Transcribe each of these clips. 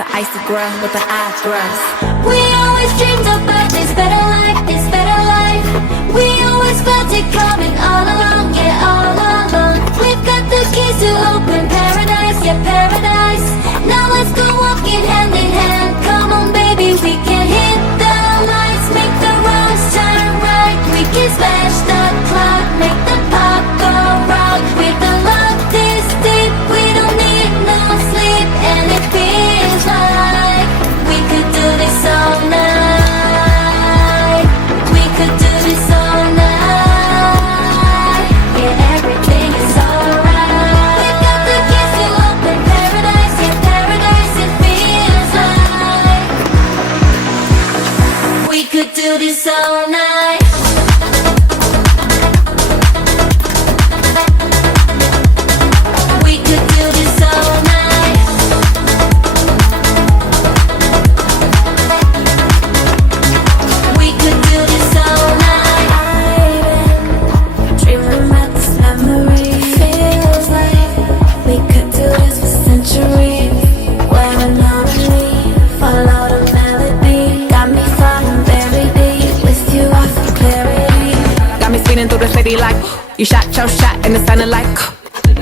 the icy girl with the eyebrows. We always dreamed about this better life, this better life. We always felt it coming all along, yeah, all along. We've got the keys to open paradise, yeah, paradise. Now let's go walking hand in hand. Come on, baby, we can hit the lights, make the roads turn right. We can smash the clock, make the pop go rock. With the love this deep, we don't need no sleep, and it feels like we could do this all night. We could do this all night. Yeah, everything is alright. We got the keys to open paradise, yeah, paradise. It feels like we could do this all night. We could do this all night. We could do this all night. I've been dreaming about this memory. Feels like we could do this for centuries. Wearing harmony, follow the melody. Got me falling very deep. With you I feel clarity. Got me speeding through the city like you shot your shot and it sounded like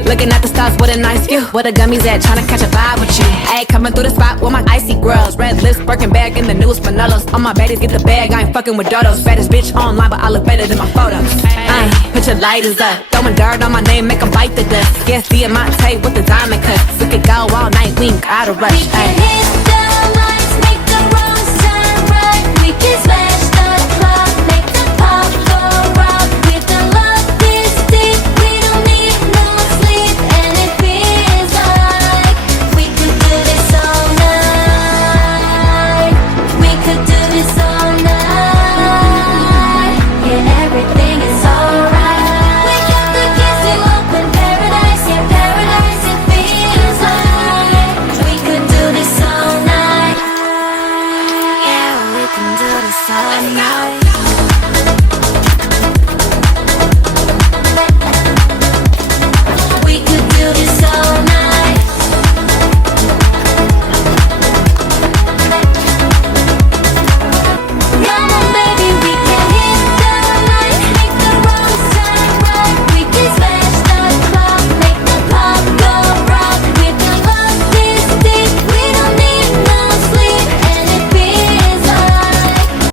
looking at the stars with a nice view. Where the gummies at, trying to catch a vibe with you. Ayy, coming through the spot with my icy girls. Red lips, Birkin bag in the news, Manelos. All my baddies get the bag, I ain't fucking with dodos. Baddest bitch online, but I look better than my photos. Put your lighters up, throwing dirt on my name, make 'em bite the dust. Yes, Diamante with the diamond cut. We could go all night, we ain't gotta rush. We can hit